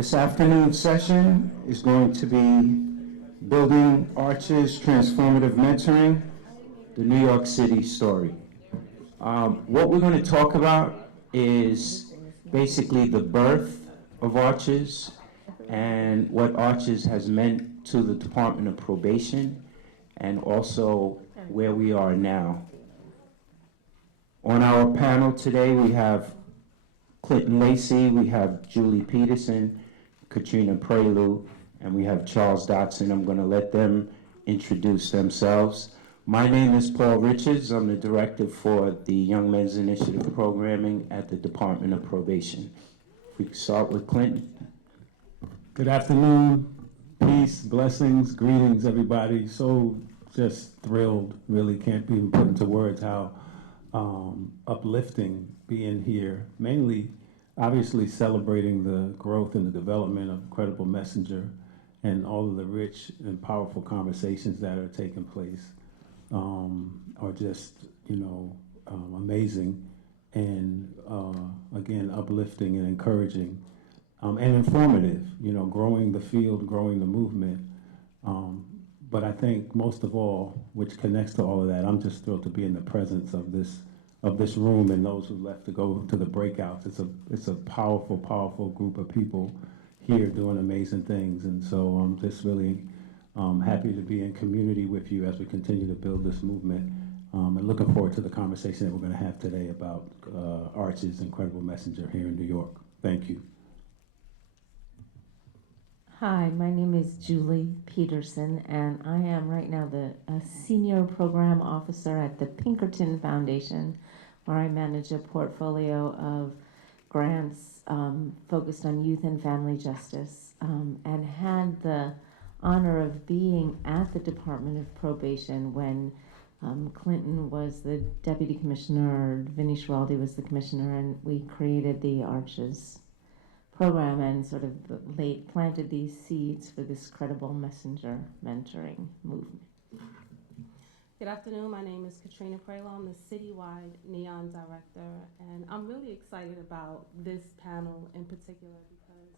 This afternoon's session is going to be Building Arches, Transformative Mentoring, the New York City story. What we're going to talk about is basically the birth of Arches and what Arches has meant to the Department of Probation and also where we are now. On our panel today, we have Clinton Lacey, we have Julie Peterson, Katrina Prelude, and we have Charles Dotson. I'm going to let them introduce themselves. My name is Paul Richards. I'm the director for the Young Men's Initiative Programming at the Department of Probation. If we could start with Clinton. Good afternoon, peace, blessings, greetings, everybody. So just thrilled, really can't even put into words how uplifting being here, mainly obviously celebrating the growth and the development of Credible Messenger and all of the rich and powerful conversations that are taking place are just, amazing and again, uplifting and encouraging and informative, growing the field, growing the movement. But I think most of all, which connects to all of that, I'm just thrilled to be in the presence of this room and those who left to go to the breakouts. It's a powerful, powerful group of people here doing amazing things. And so I'm just really happy to be in community with you as we continue to build this movement. And looking forward to the conversation that we're going to have today about Arches and Credible Messenger here in New York. Thank you. Hi, my name is Julie Peterson, and I am right now the Senior Program Officer at the Pinkerton Foundation, where I manage a portfolio of grants focused on youth and family justice, and had the honor of being at the Department of Probation when Clinton was the Deputy Commissioner, Vinnie Schiraldi was the Commissioner, and we created the Arches program and sort of planted these seeds for this Credible Messenger mentoring movement. Good afternoon, my name is Katrina Prelude. I'm the citywide NEON director, and I'm really excited about this panel in particular because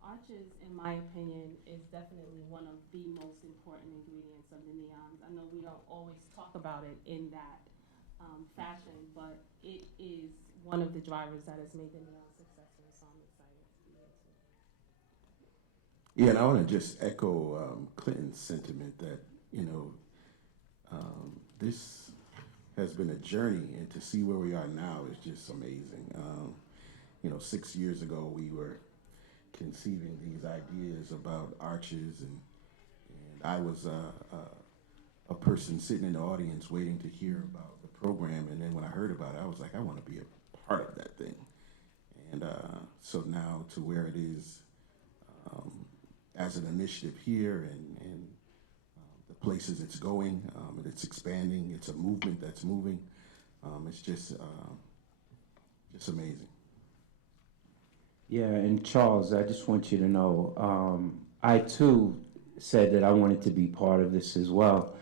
Arches, in my opinion, is definitely one of the most important ingredients of the NEONs. I know we don't always talk about it in that fashion, but it is one of the drivers that has made the NEON successful, so I'm excited to be here too. Yeah, and I want to just echo Clinton's sentiment that, this has been a journey, and to see where we are now is just amazing. 6 years ago, we were conceiving these ideas about Arches, and I was a person sitting in the audience waiting to hear about the program, and then when I heard about it, I was like, I want to be a part of that thing. And so now to where it is as an initiative here and the places it's going, and it's expanding, it's a movement that's moving, it's just amazing. Yeah, and Charles, I just want you to know, I too said that I wanted to be part of this as well.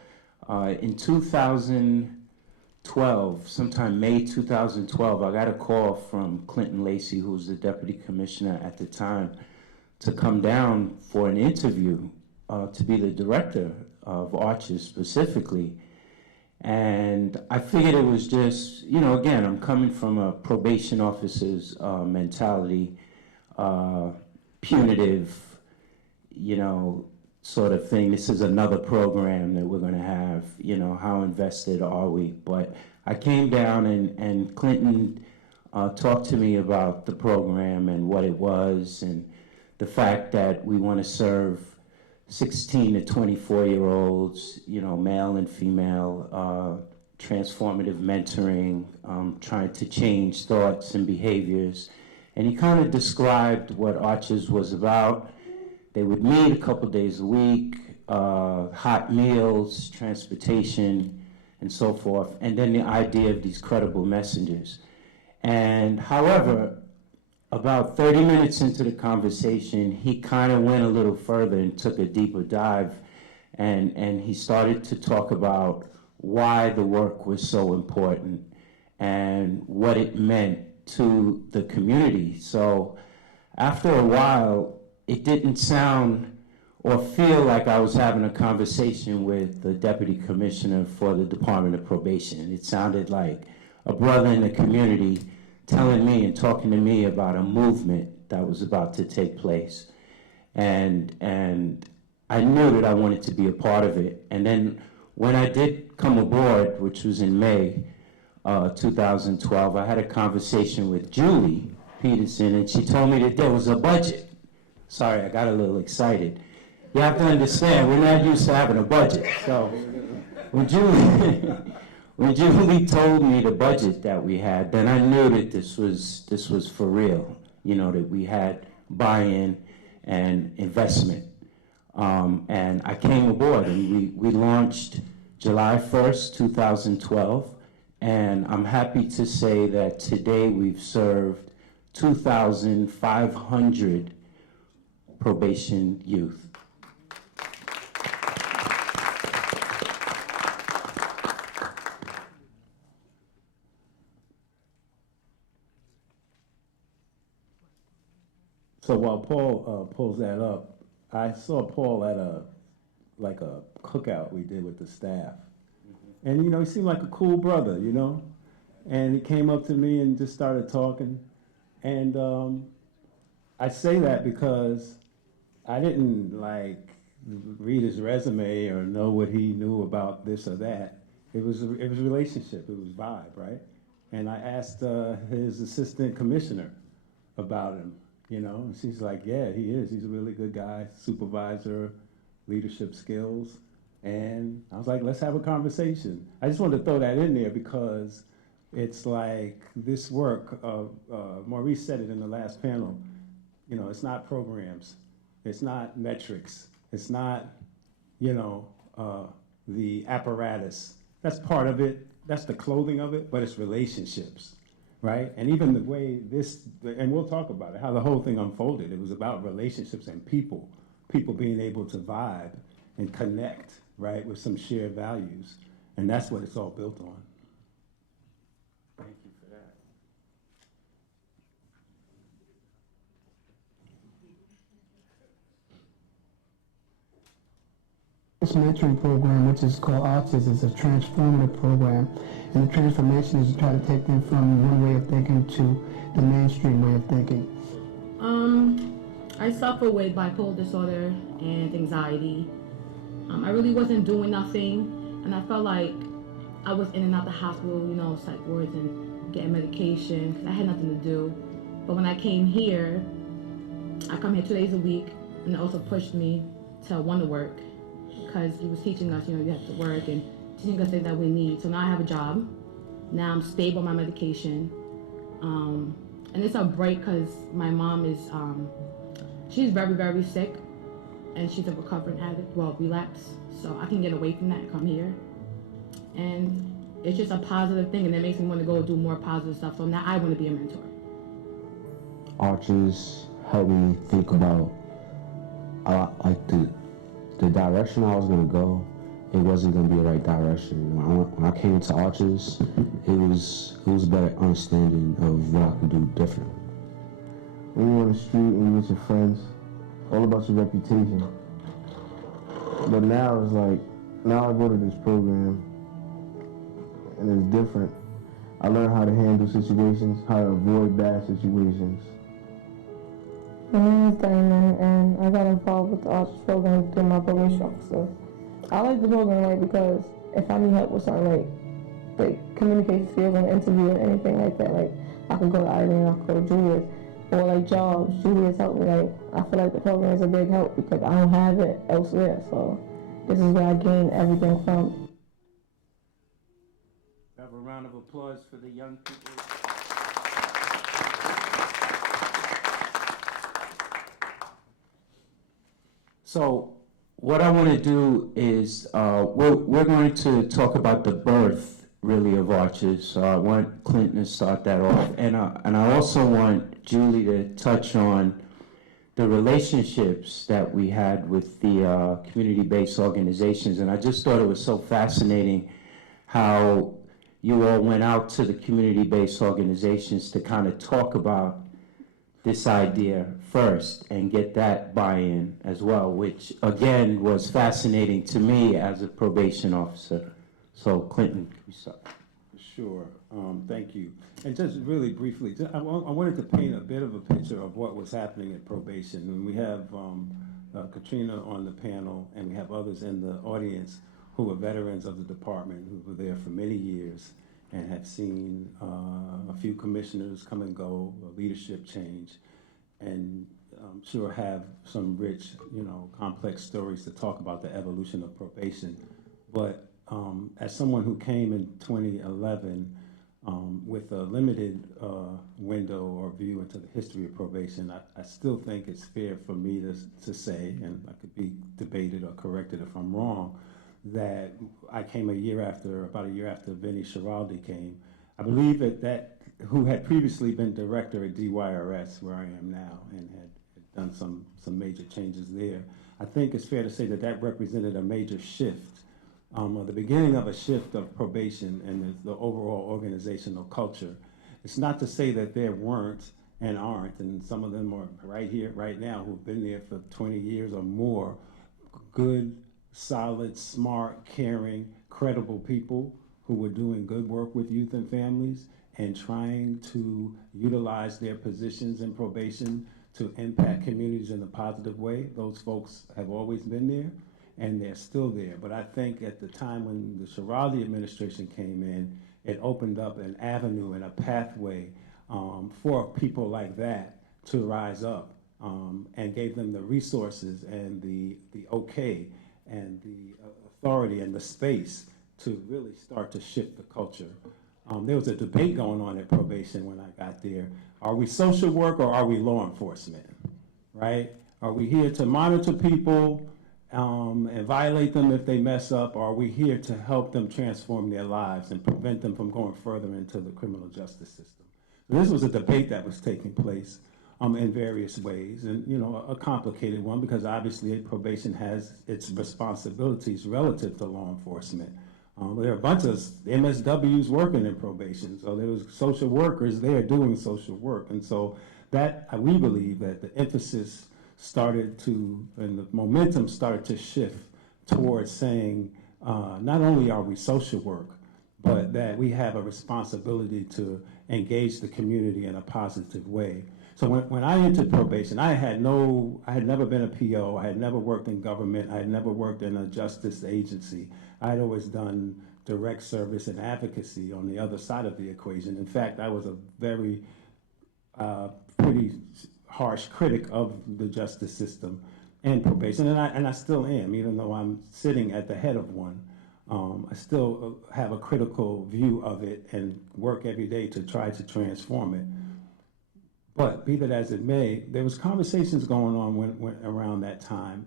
In 2012, sometime May 2012, I got a call from Clinton Lacey, who was the deputy commissioner at the time, to come down for an interview to be the director of Arches specifically. And I figured it was just, again, I'm coming from a probation officer's mentality, punitive, sort of thing. This is another program that we're going to have, how invested are we? But I came down and Clinton talked to me about the program and what it was and the fact that we want to serve 16 to 24-year-olds, male and female, transformative mentoring, trying to change thoughts and behaviors. And he kind of described what Arches was about. They would meet a couple days a week, hot meals, transportation, and so forth, and then the idea of these credible messengers. And however, about 30 minutes into the conversation, he kind of went a little further and took a deeper dive, and he started to talk about why the work was so important and what it meant to the community. So after a while, it didn't sound or feel like I was having a conversation with the deputy commissioner for the Department of Probation. It sounded like a brother in the community telling me and talking to me about a movement that was about to take place. And I knew that I wanted to be a part of it. And then when I did come aboard, which was in May 2012, I had a conversation with Julie Peterson, and she told me that there was a budget. Sorry, I got a little excited. You have to understand, we're not used to having a budget. So when Julie told me the budget that we had, then I knew that this was for real. You know, that we had buy-in and investment. And I came aboard, and we launched July 1st, 2012. And I'm happy to say that today we've served 2,500 probation youth. So while Paul pulls that up, I saw Paul at a cookout we did with the staff. And, you know, he seemed like a cool brother, you know? And he came up to me and just started talking. And I say that because I didn't, like, read his resume or know what he knew about this or that. It was relationship. It was vibe, right? And I asked his assistant commissioner about him, you know? And she's like, yeah, he is. He's a really good guy, supervisor, leadership skills. And I was like, let's have a conversation. I just wanted to throw that in there because it's like this work, Maurice said it in the last panel, you know, it's not programs, it's not metrics, it's not, you know, the apparatus. That's part of it, that's the clothing of it, but it's relationships, right? And even the way this, and we'll talk about it, how the whole thing unfolded, it was about relationships and people being able to vibe and connect, right, with some shared values. And that's what it's all built on. Thank you for that. This mentoring program, which is called Arches, is a transformative program. And the transformation is to try to take them from one way of thinking to the mainstream way of thinking. I suffer with bipolar disorder and anxiety. I really wasn't doing nothing, and I felt like I was in and out the hospital, you know, psych wards and getting medication because I had nothing to do. But when I came here, I come here 2 days a week, and it also pushed me to want to work because he was teaching us, you know, you have to work and teaching us things that we need. So now I have a job. Now I'm stable on my medication. And it's a break because my mom is, she's very, very sick. And she's a recovering addict, well, relapse. So I can get away from that and come here. And it's just a positive thing, and it makes me want to go do more positive stuff. So now I want to be a mentor. Arches helped me think about like the direction I was gonna go. It wasn't gonna be the right direction. When I came into Arches, it was a better understanding of what I could do different. When you're on the street and you're with your friends, all about your reputation. But now it's like, now I go to this program and it's different. I learn how to handle situations, how to avoid bad situations. My name is Diana, and I got involved with the Arches program through my probation officer. I like the program like because if I need help with something like communication skills on an interview or anything like that, like I could go to Irene, I could go to Julius, or like jobs. Julius helped me. Like I feel like the program is a big help because I don't have it elsewhere. So this is where I gain everything from. Have a round of applause for the young people. So what I want to do is we're going to talk about the birth really of Arches. So I want Clinton to start that off, and I also want Julie to touch on the relationships that we had with the community-based organizations. And I just thought it was so fascinating how you all went out to the community-based organizations to kind of talk about this idea first and get that buy-in as well, which again was fascinating to me as a probation officer. So Clinton, you start. Sure. Thank you. And just really briefly, I wanted to paint a bit of a picture of what was happening at probation. And we have Katrina on the panel, and we have others in the audience who are veterans of the department, who were there for many years and have seen a few commissioners come and go, leadership change, and I'm sure have some rich, complex stories to talk about the evolution of probation. But as someone who came in 2011 with a limited window or view into the history of probation, I still think it's fair for me to say, and I could be debated or corrected if I'm wrong, that I came about a year after Vinnie Schiraldi came. I believe that who had previously been director at DYRS, where I am now, and had done some major changes there. I think it's fair to say that represented a major shift, the beginning of a shift of probation and the overall organizational culture. It's not to say that there weren't and aren't, and some of them are right here, right now, who've been there for 20 years or more, good, solid, smart, caring, credible people who were doing good work with youth and families and trying to utilize their positions in probation to impact communities in a positive way. Those folks have always been there, and they're still there. But I think at the time when the Schiraldi administration came in, it opened up an avenue and a pathway for people like that to rise up and gave them the resources and the okay and the authority and the space to really start to shift the culture. There was a debate going on at probation when I got there. Are we social work or are we law enforcement, right? Are we here to monitor people and violate them if they mess up, or are we here to help them transform their lives and prevent them from going further into the criminal justice system? So this was a debate that was taking place in various ways, and a complicated one, because obviously probation has its responsibilities relative to law enforcement. There are a bunch of MSWs working in probation, so there was social workers there doing social work, and so that we believe that the emphasis started to, and the momentum started to shift towards saying, not only are we social work, but that we have a responsibility to engage the community in a positive way. So when I entered probation, I had never been a PO, I had never worked in government, I had never worked in a justice agency. I had always done direct service and advocacy on the other side of the equation. In fact, I was a very pretty harsh critic of the justice system and probation, and I still am, even though I'm sitting at the head of one. I still have a critical view of it and work every day to try to transform it. But be that as it may, there was conversations going on around that time,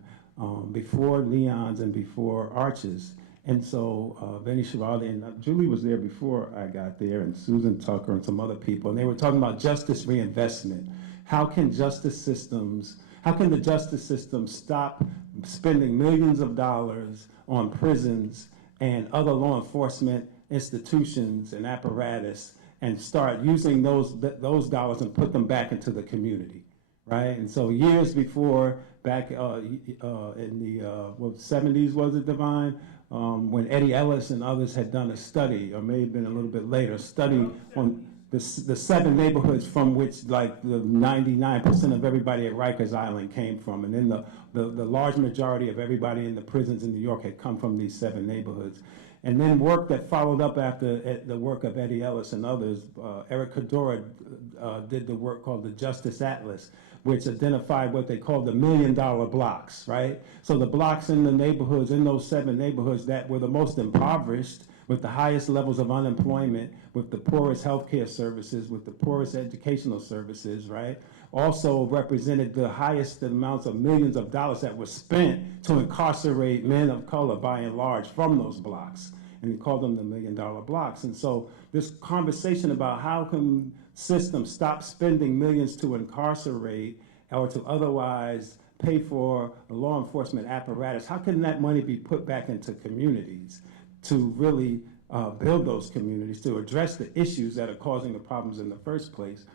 before Leon's and before Arches. And so Vinnie Schiraldi and Julie was there before I got there, and Susan Tucker and some other people, and they were talking about justice reinvestment. How can the justice system stop spending millions of dollars on prisons and other law enforcement institutions and apparatus and start using those dollars and put them back into the community, right? And so years before, back in the 70s, was it, Divine? When Eddie Ellis and others had done a study, or may have been a little bit later, a study on the 7 neighborhoods from which like the 99% of everybody at Rikers Island came from. And then the large majority of everybody in the prisons in New York had come from these 7 neighborhoods. And then work that followed up after the work of Eddie Ellis and others, Eric Cadora did the work called the Justice Atlas, which identified what they called the $1 million blocks, right? So the blocks in the neighborhoods, in those 7 neighborhoods that were the most impoverished, with the highest levels of unemployment, with the poorest healthcare services, with the poorest educational services, right? Also represented the highest amounts of millions of dollars that were spent to incarcerate men of color, by and large, from those blocks. And he called them the $1 million blocks. And so this conversation about how can systems stop spending millions to incarcerate or to otherwise pay for a law enforcement apparatus, how can that money be put back into communities to really build those communities, to address the issues that are causing the problems in the first place?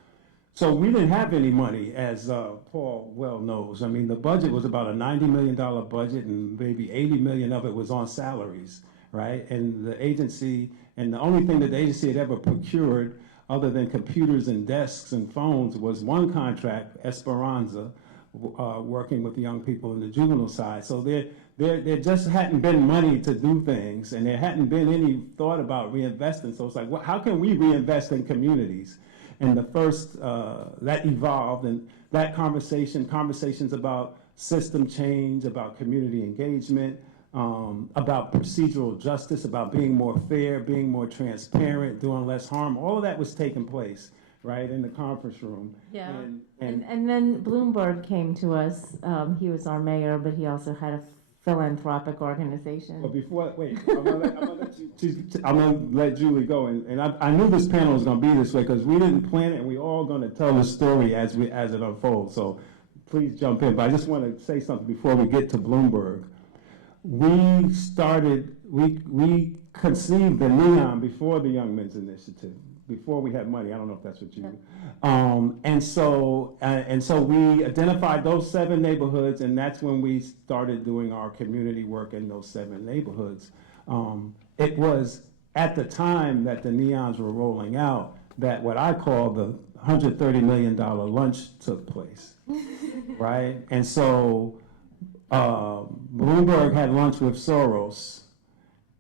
So we didn't have any money, as Paul well knows. I mean, the budget was about a $90 million budget, and maybe 80 million of it was on salaries, right? And the agency, and the only thing that the agency had ever procured, other than computers and desks and phones, was one contract, Esperanza, working with young people in the juvenile side. So there just hadn't been money to do things, and there hadn't been any thought about reinvesting. So it's like, how can we reinvest in communities? And the first, that evolved, and that conversations about system change, about community engagement, about procedural justice, about being more fair, being more transparent, doing less harm, all of that was taking place, right, in the conference room. Yeah. And And then Bloomberg came to us. He was our mayor, but he also had a philanthropic organization. But before, wait, I'm gonna let Julie go, and I knew this panel was gonna be this way because we didn't plan it, and we all gonna tell the story as it unfolds. So please jump in. But I just want to say something before we get to Bloomberg. We conceived the Neon before the Young Men's Initiative, before we had money. I don't know if that's what you. And so we identified those 7 neighborhoods, and that's when we started doing our community work in those 7 neighborhoods. It was at the time that the Neons were rolling out that what I call the $130 million lunch took place, right? And so Bloomberg had lunch with Soros,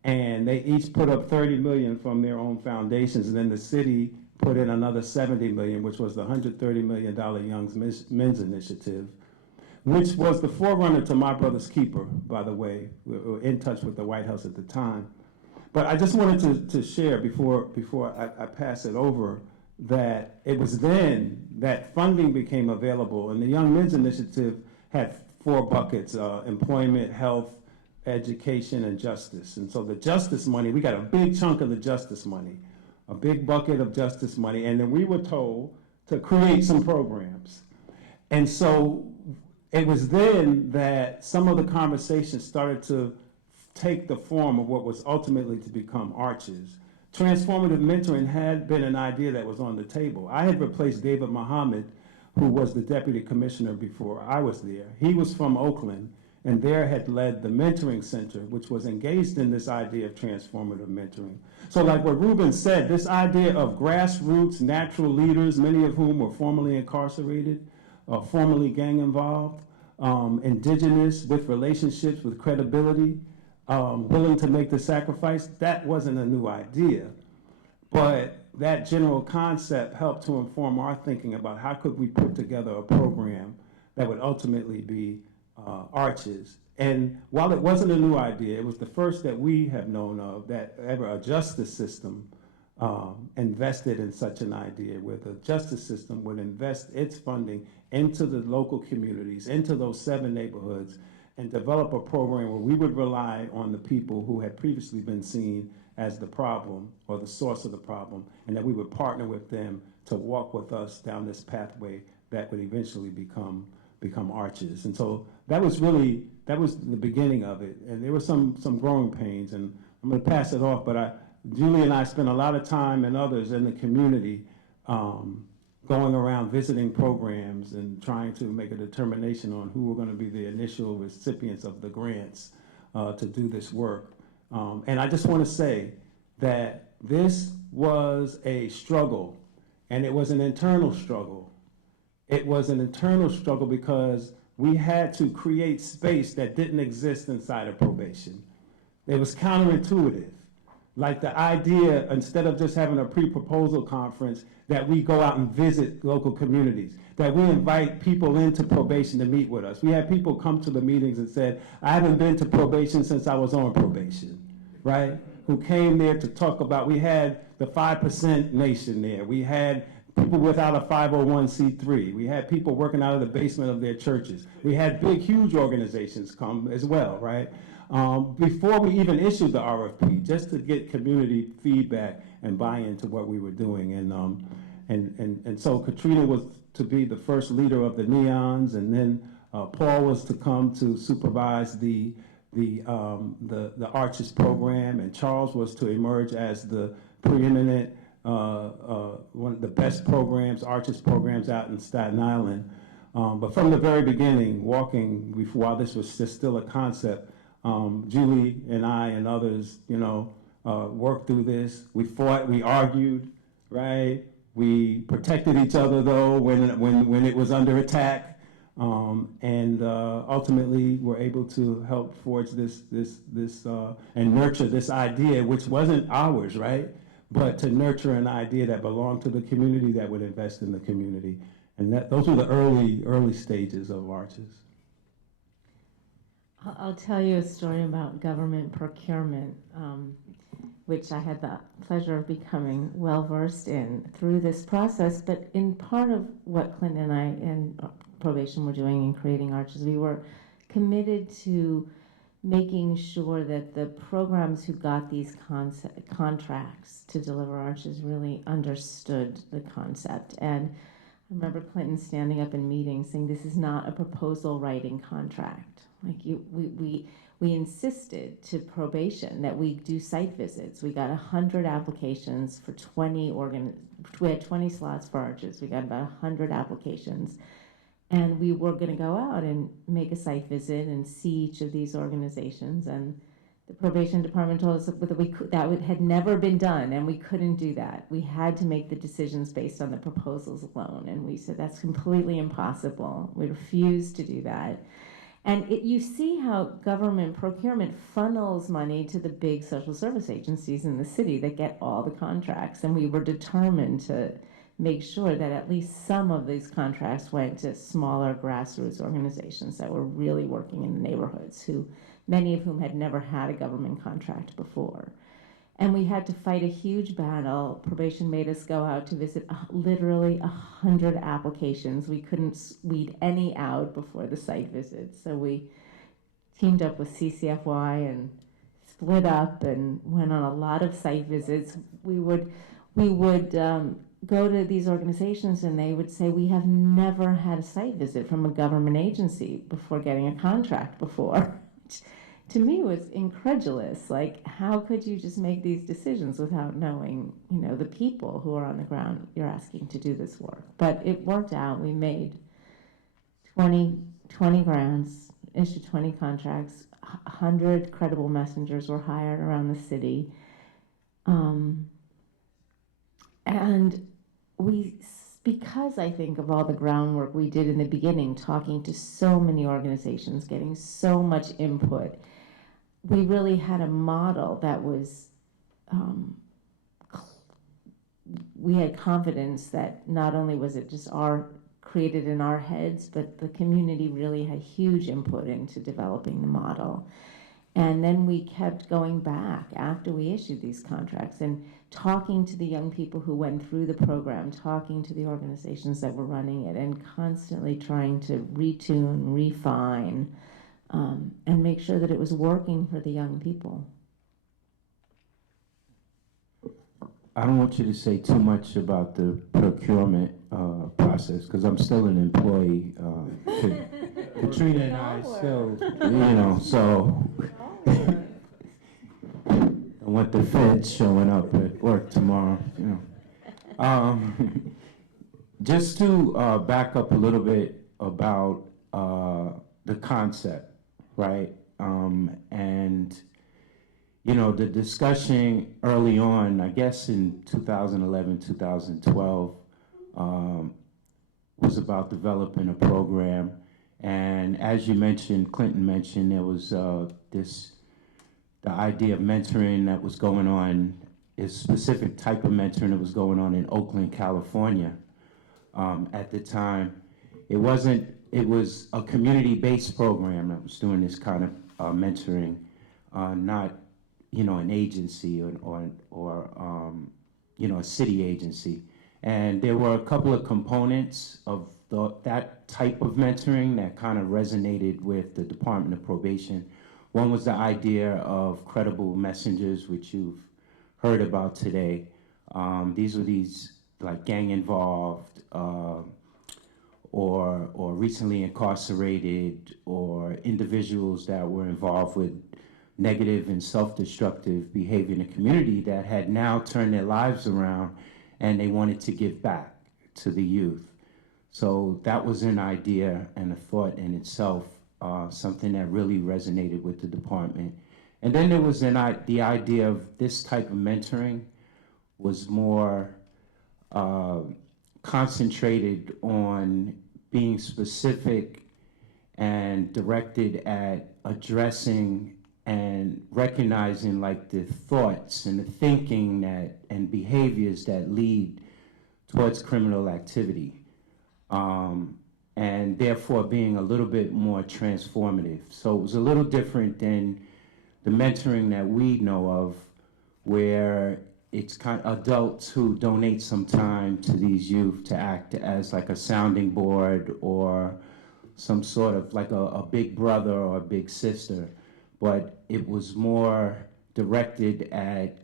and they each put up 30 million from their own foundations, and then the city put in another 70 million, which was the $130 million Young Men's Initiative, which was the forerunner to My Brother's Keeper, by the way. We were in touch with the White House at the time. But I just wanted to share before I pass it over that it was then that funding became available, and the Young Men's Initiative had 4 buckets: employment, health, education, and justice. And so the justice money, we got a big chunk of the justice money, a big bucket of justice money, and then we were told to create some programs. And so it was then that some of the conversations started to take the form of what was ultimately to become Arches. Transformative mentoring had been an idea that was on the table. I had replaced David Muhammad, who was the deputy commissioner before I was there. He was from Oakland, and there had led the mentoring center, which was engaged in this idea of transformative mentoring. So like what Ruben said, this idea of grassroots natural leaders, many of whom were formerly incarcerated, formerly gang involved, indigenous, with relationships, with credibility, willing to make the sacrifice, that wasn't a new idea. But that general concept helped to inform our thinking about how could we put together a program that would ultimately be Arches. And while it wasn't a new idea, it was the first that we have known of that ever a justice system invested in such an idea, where the justice system would invest its funding into the local communities, into those 7 neighborhoods, and develop a program where we would rely on the people who had previously been seen as the problem or the source of the problem, and that we would partner with them to walk with us down this pathway that would eventually become Arches. And so that was the beginning of it. And there were some growing pains, and I'm going to pass it off, but Julie and I spent a lot of time, and others in the community, going around visiting programs and trying to make a determination on who were going to be the initial recipients of the grants to do this work. And I just want to say that this was a struggle, and it was an internal struggle. It was an internal struggle because we had to create space that didn't exist inside of probation. It was counterintuitive. Like the idea, instead of just having a pre-proposal conference, that we go out and visit local communities, that we invite people into probation to meet with us. We had people come to the meetings and said, I haven't been to probation since I was on probation, right? Who came there to talk about, we had the 5% Nation there. We had people without a 501c3. We had people working out of the basement of their churches. We had big, huge organizations come as well, right? Before we even issued the RFP, just to get community feedback and buy-in to what we were doing. And so Katrina was to be the first leader of the Neons, and then Paul was to come to supervise the Arches program, and Charles was to emerge as the preeminent, one of the best programs, Arches programs out in Staten Island. But from the very beginning, walking, while this was just still a concept, Julie and I and others, worked through this. We fought, we argued, right? We protected each other though when it was under attack, and ultimately were able to help forge this and nurture this idea, which wasn't ours, right? But to nurture an idea that belonged to the community, that would invest in the community. And those were the early stages of Arches. I'll tell you a story about government procurement, which I had the pleasure of becoming well-versed in through this process. But in part of what Clinton and I and probation were doing in creating Arches, we were committed to making sure that the programs who got these contracts to deliver Arches really understood the concept. And I remember Clinton standing up in meetings saying, this is not a proposal writing contract. Like we insisted to probation that we do site visits. We got 100 applications for 20 we had 20 slots for Arches. We got about 100 applications. And we were going to go out and make a site visit and see each of these organizations. And the probation department told us that had never been done, and we couldn't do that. We had to make the decisions based on the proposals alone. And we said, that's completely impossible. We refused to do that. And you see how government procurement funnels money to the big social service agencies in the city that get all the contracts. And we were determined to make sure that at least some of these contracts went to smaller grassroots organizations that were really working in the neighborhoods, many of whom had never had a government contract before. And we had to fight a huge battle. Probation made us go out to visit literally 100 applications. We couldn't weed any out before the site visits. So we teamed up with CCFY and split up and went on a lot of site visits. We would go to these organizations and they would say, we have never had a site visit from a government agency before getting a contract before. To me was incredulous. Like, how could you just make these decisions without knowing, the people who are on the ground you're asking to do this work? But it worked out. We made 20 grants, issued 20 contracts, 100 credible messengers were hired around the city. And because I think of all the groundwork we did in the beginning, talking to so many organizations, getting so much input, we really had a model that was, we had confidence that not only was it just created in our heads, but the community really had huge input into developing the model. And then we kept going back after we issued these contracts and talking to the young people who went through the program, talking to the organizations that were running it, and constantly trying to retune, refine, and make sure that it was working for the young people. I don't want you to say too much about the procurement process, because I'm still an employee. Katrina and I still, so I want the feds showing up at work tomorrow, Just to back up a little bit about the concept, right? And the discussion early on, I guess in 2011, 2012, was about developing a program. And as you mentioned, Clinton mentioned, there was the idea of mentoring that was going on, a specific type of mentoring that was going on in Oakland, California. At the time, it was a community-based program that was doing this kind of mentoring, not an agency or a city agency. And there were a couple of components of that type of mentoring that kind of resonated with the Department of Probation. One was the idea of credible messengers, which you've heard about today. These were like gang involved or recently incarcerated or individuals that were involved with negative and self-destructive behavior in the community that had now turned their lives around and they wanted to give back to the youth. So that was an idea and a thought in itself, something that really resonated with the department. And then there was the idea of this type of mentoring was more concentrated on being specific and directed at addressing and recognizing like the thoughts and the thinking that and behaviors that lead towards criminal activity, and therefore being a little bit more transformative. So it was a little different than the mentoring that we know of, where it's kind of adults who donate some time to these youth to act as like a sounding board or some sort of like a big brother or a big sister. But it was more directed at,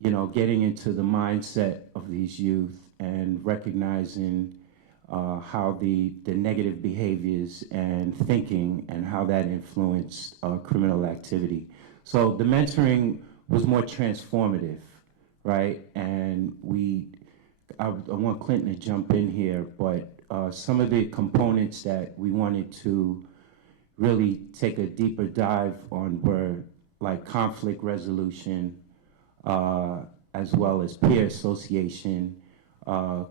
you know, getting into the mindset of these youth and recognizing how the negative behaviors and thinking and how that influenced criminal activity. So the mentoring was more transformative, right? And I want Clinton to jump in here, but some of the components that we wanted to really take a deeper dive on were like conflict resolution, as well as peer association,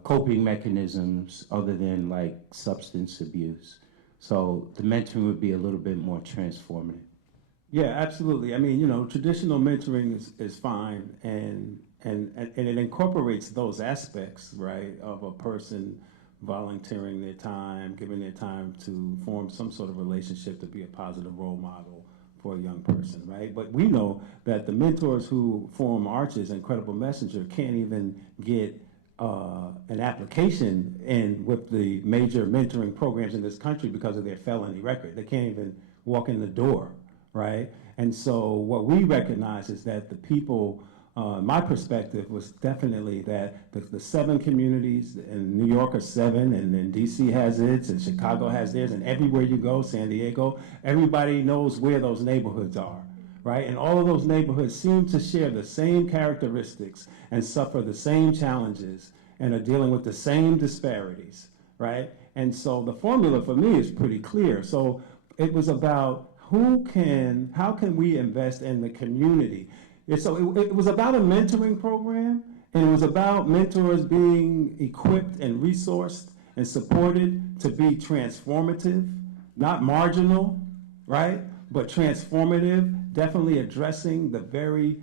coping mechanisms other than like substance abuse. So the mentoring would be a little bit more transformative. Yeah, absolutely. I mean, you know, traditional mentoring is fine, and it incorporates those aspects, right, of a person volunteering their time, giving their time to form some sort of relationship to be a positive role model for a young person, right? But we know that the mentors who form Arches and Credible Messenger can't even get an application in with the major mentoring programs in this country because of their felony record. They can't even walk in the door, right? And so what we recognize is that the people, my perspective was definitely that the 7 communities, in New York are 7, and then DC has its, and Chicago has theirs, and everywhere you go, San Diego, everybody knows where those neighborhoods are, right? And all of those neighborhoods seem to share the same characteristics and suffer the same challenges and are dealing with the same disparities, right? And so the formula for me is pretty clear. So it was about how can we invest in the community? So it was about a mentoring program, and it was about mentors being equipped and resourced and supported to be transformative, not marginal, right? But transformative, definitely addressing the very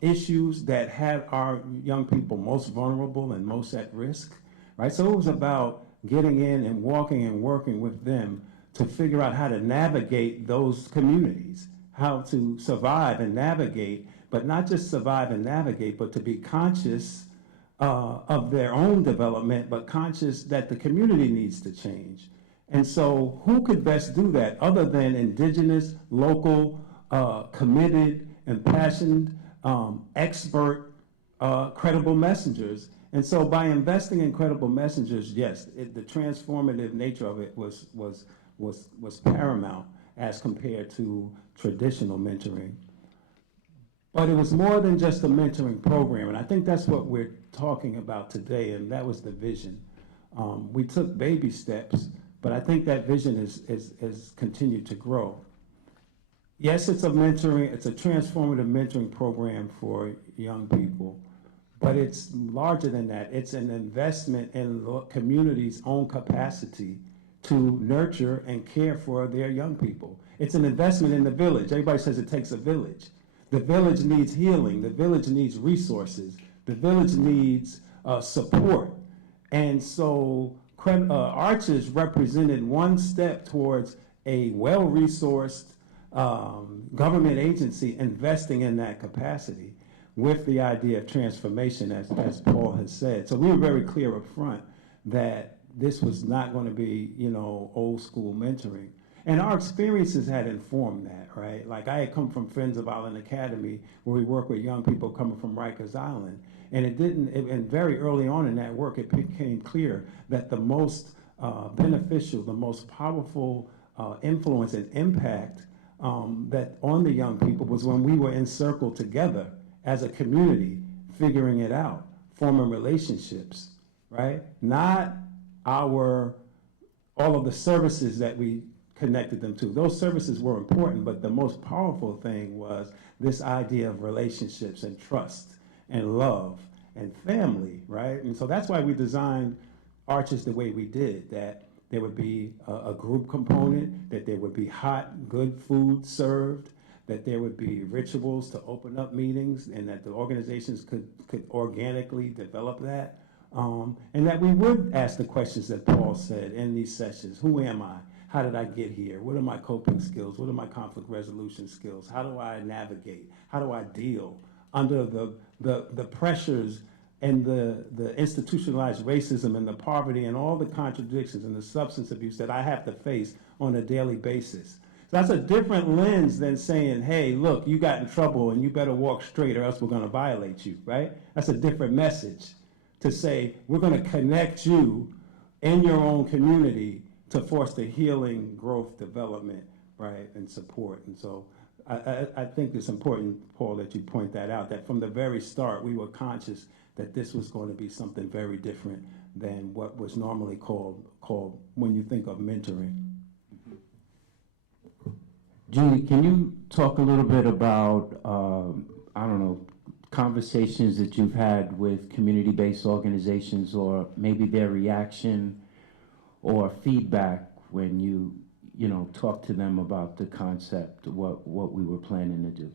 issues that had our young people most vulnerable and most at risk, right? So it was about getting in and walking and working with them to figure out how to navigate those communities, how to survive and navigate, but not just survive and navigate, but to be conscious of their own development, but conscious that the community needs to change. And so who could best do that other than indigenous, local, committed, impassioned, expert, credible messengers? And so by investing in credible messengers, yes, the transformative nature of it was paramount as compared to traditional mentoring. But it was more than just a mentoring program, and I think that's what we're talking about today, and that was the vision. We took baby steps, but I think that vision has continued to grow. Yes, it's a transformative mentoring program for young people, but it's larger than that. It's an investment in the community's own capacity to nurture and care for their young people. It's an investment in the village. Everybody says it takes a village. The village needs healing. The village needs resources. The village needs support. And so Arches represented one step towards a well-resourced government agency investing in that capacity with the idea of transformation, as Paul has said. So we were very clear up front that this was not going to be, you know, old school mentoring. And our experiences had informed that, right? Like I had come from Friends of Island Academy, where we work with young people coming from Rikers Island. And and very early on in that work, it became clear that the most beneficial, the most powerful influence and impact that on the young people was when we were encircled together as a community, figuring it out, forming relationships, right? Not all of the services that we connected them to. Those services were important, but the most powerful thing was this idea of relationships and trust and love and family, right? And so that's why we designed Arches the way we did, that there would be a group component, that there would be hot, good food served, that there would be rituals to open up meetings, and that the organizations could organically develop that. And that we would ask the questions that Paul said in these sessions. Who am I? How did I get here? What are my coping skills? What are my conflict resolution skills? How do I navigate? How do I deal under the pressures and the institutionalized racism and the poverty and all the contradictions and the substance abuse that I have to face on a daily basis? So that's a different lens than saying, hey, look, you got in trouble and you better walk straight or else we're going to violate you, right? That's a different message to say, we're going to connect you in your own community to foster healing, growth, development, right, and support. And so I think it's important, Paul, that you point that out, that from the very start, we were conscious that this was going to be something very different than what was normally called when you think of mentoring. Julie, can you talk a little bit about, I don't know, conversations that you've had with community-based organizations, or maybe their reaction or feedback when you talk to them about the concept, what we were planning to do?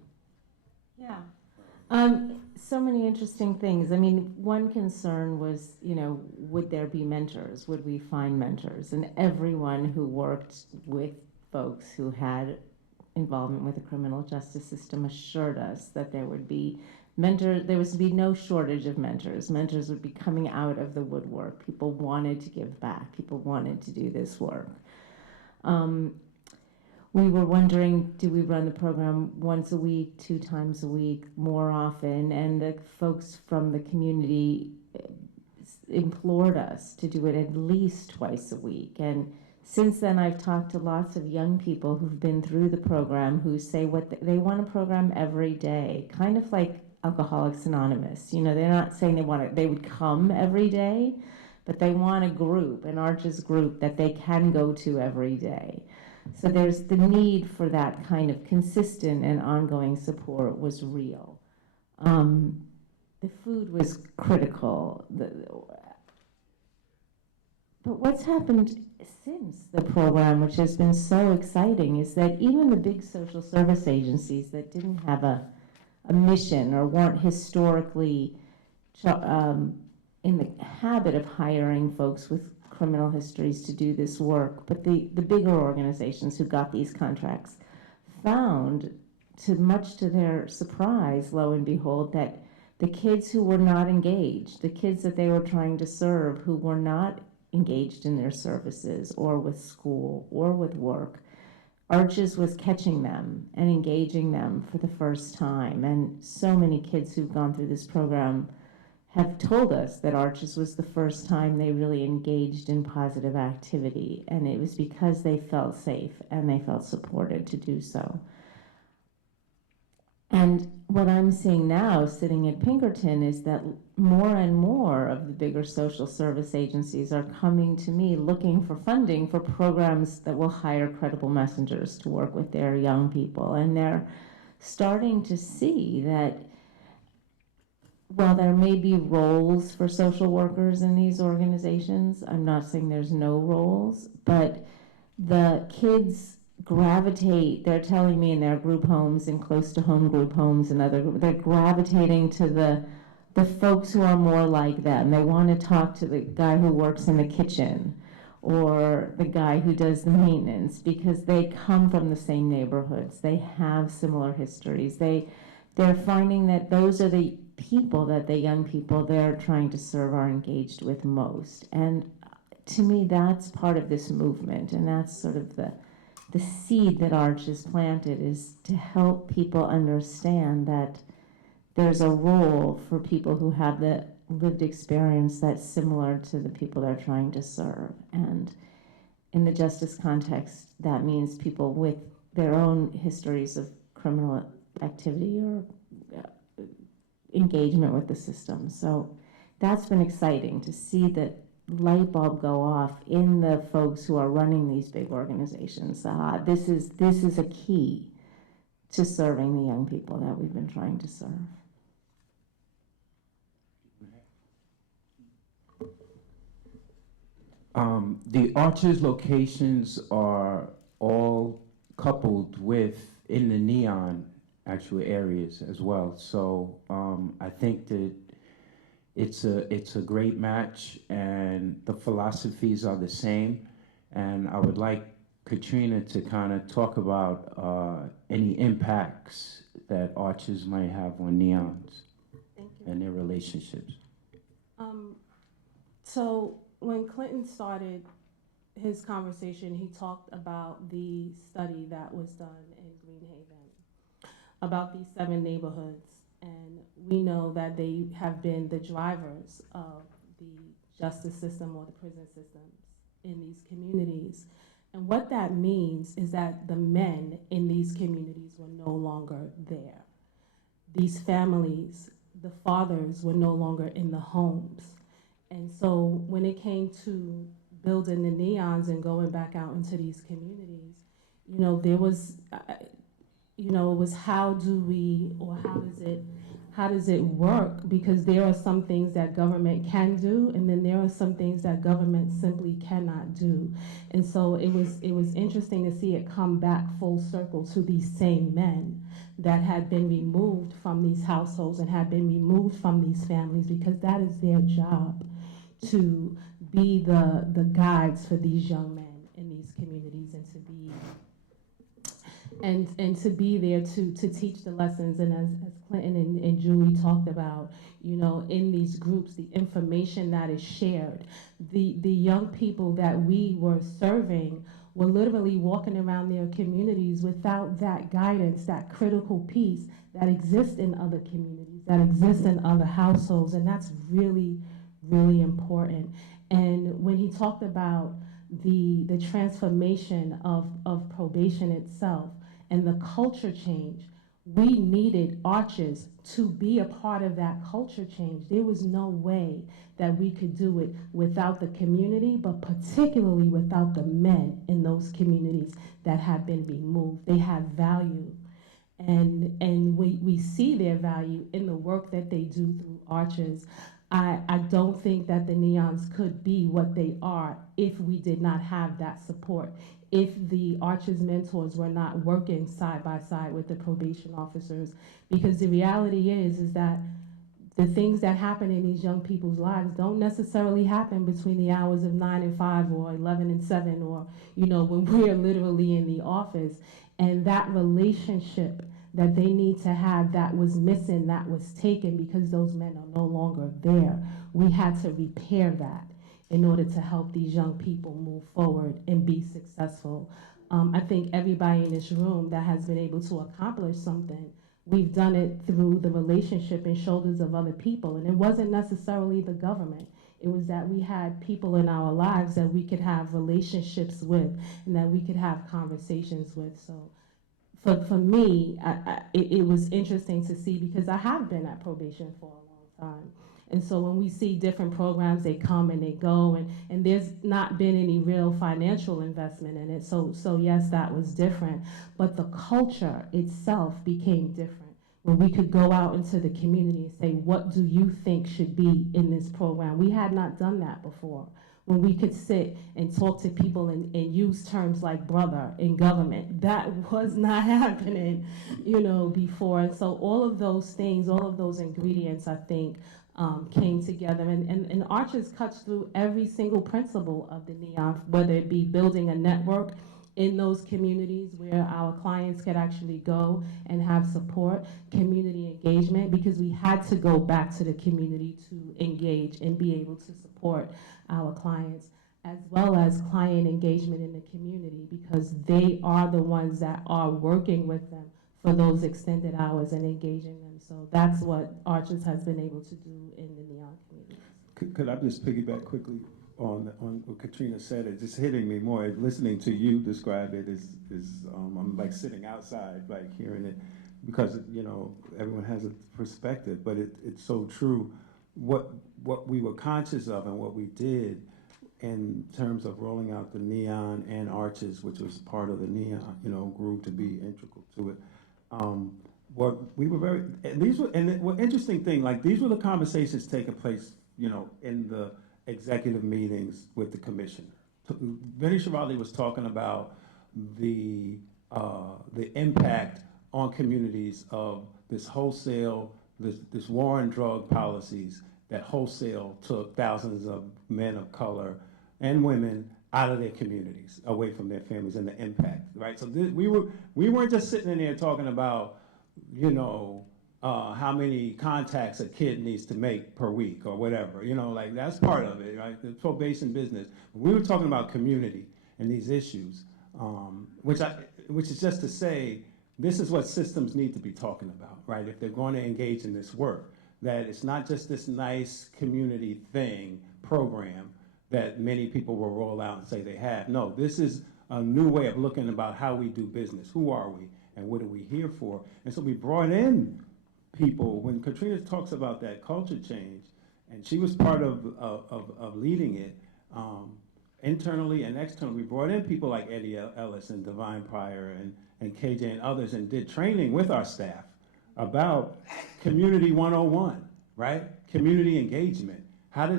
Yeah. So many interesting things. I mean, one concern was, would there be mentors? Would we find mentors? And everyone who worked with folks who had involvement with the criminal justice system assured us that there would be mentors. There was to be no shortage of mentors. Mentors would be coming out of the woodwork. People wanted to give back. People wanted to do this work. We were wondering, do we run the program once a week, 2 times a week, more often? And the folks from the community implored us to do it at least twice a week. And since then, I've talked to lots of young people who've been through the program who say they want a program every day, kind of like Alcoholics Anonymous. They're not saying they would come every day, but they want a group, an Arches group that they can go to every day. So there's the need for that kind of consistent and ongoing support was real. The food was critical. But what's happened since the program, which has been so exciting, is that even the big social service agencies that didn't have a mission or weren't historically in the habit of hiring folks with criminal histories to do this work, but the bigger organizations who got these contracts found, much to their surprise, lo and behold, that the kids who were not engaged, the kids that they were trying to serve who were not engaged in their services or with school or with work, Arches was catching them and engaging them for the first time. And so many kids who've gone through this program have told us that Arches was the first time they really engaged in positive activity, and it was because they felt safe and they felt supported to do so. And what I'm seeing now, sitting at Pinkerton, is that more and more of the bigger social service agencies are coming to me looking for funding for programs that will hire credible messengers to work with their young people. And they're starting to see that while there may be roles for social workers in these organizations, I'm not saying there's no roles, but the kids gravitate, they're telling me in their group homes and close to home group homes and they're gravitating to the folks who are more like them. They want to talk to the guy who works in the kitchen or the guy who does the maintenance because they come from the same neighborhoods. They have similar histories. They're finding that those are the people that the young people they're trying to serve are engaged with most. And to me, that's part of this movement, and that's sort of the seed that Arch has planted, is to help people understand that there's a role for people who have the lived experience that's similar to the people they're trying to serve. And in the justice context, that means people with their own histories of criminal activity or engagement with the system. So that's been exciting to see the light bulb go off in the folks who are running these big organizations. This is a key to serving the young people that we've been trying to serve. The Arches locations are all coupled with in the neon actual areas as well. So I think that it's a great match, and the philosophies are the same. And I would like Katrina to kind of talk about any impacts that Arches might have on neons and their relationships. So when Clinton started his conversation, he talked about the study that was done in Greenhaven about these 7 neighborhoods. And we know that they have been the drivers of the justice system or the prison systems in these communities. And what that means is that the men in these communities were no longer there. These families, the fathers were no longer in the homes. And so when it came to building the neons and going back out into these communities, you know, there was, you know, it was how do we, or how does it work? Because there are some things that government can do, and then there are some things that government simply cannot do. And so it was interesting to see it come back full circle to these same men that had been removed from these households and had been removed from these families, because that is their job, to be the guides for these young men in these communities, and to be and to be there to teach the lessons. And as Clinton and Julie talked about, you know, in these groups, the information that is shared, the young people that we were serving were literally walking around their communities without that guidance, that critical piece that exists in other communities, that exists in other households, and that's really, really important. And when he talked about the transformation of probation itself and the culture change, we needed Arches to be a part of that culture change. There was no way that we could do it without the community, but particularly without the men in those communities that have been removed. They have value. And we see their value in the work that they do through Arches. I don't think that the neons could be what they are if we did not have that support, if the Arches mentors were not working side by side with the probation officers. Because the reality is that the things that happen in these young people's lives don't necessarily happen between the hours of 9 and 5 or 11 and 7, or, you know, when we're literally in the office. And that relationship that they need to have, that was missing, that was taken because those men are no longer there. We had to repair that in order to help these young people move forward and be successful. I think everybody in this room that has been able to accomplish something, we've done it through the relationship and shoulders of other people. And it wasn't necessarily the government. It was that we had people in our lives that we could have relationships with and that we could have conversations with. So for me, it was interesting to see, because I have been at probation for a long time. And so when we see different programs, they come and they go, and there's not been any real financial investment in it. So yes, that was different. But the culture itself became different, when we could go out into the community and say, what do you think should be in this program? We had not done that before. When we could sit and talk to people and use terms like brother in government. That was not happening, you know, before. And so all of those things, all of those ingredients, I think, came together. And Arches cuts through every single principle of the NEON, whether it be building a network in those communities where our clients could actually go and have support, community engagement, because we had to go back to the community to engage and be able to support our clients, as well as client engagement in the community, because they are the ones that are working with them for those extended hours and engaging them. So that's what Arches has been able to do in the NEON community. Could I just piggyback quickly on what Katrina said? It's just hitting me more. Listening to you describe it is I'm like sitting outside, like hearing it, because, you know, everyone has a perspective, but it's so true. What what we were conscious of and what we did in terms of rolling out the neon and arches, which was part of the neon, grew to be integral to it. What we were very, and these were, and what interesting thing, like these were the conversations taking place, in the executive meetings with the commissioner. Vinny Shirali was talking about the impact on communities of this wholesale, this war on drug policies that wholesale took thousands of men of color and women out of their communities, away from their families, and the impact, right? So we weren't just sitting in there talking about, how many contacts a kid needs to make per week or whatever, like that's part of it, right? The probation business. We were talking about community and these issues, which is just to say, this is what systems need to be talking about, right? If they're going to engage in this work, that it's not just this nice community program that many people will roll out and say they have. No, this is a new way of looking about how we do business. Who are we and what are we here for? And so we brought in people, when Katrina talks about that culture change, and she was part of leading it, internally and externally, we brought in people like Eddie Ellis and Divine Pryor and KJ and others, and did training with our staff about Community 101, right? Community engagement.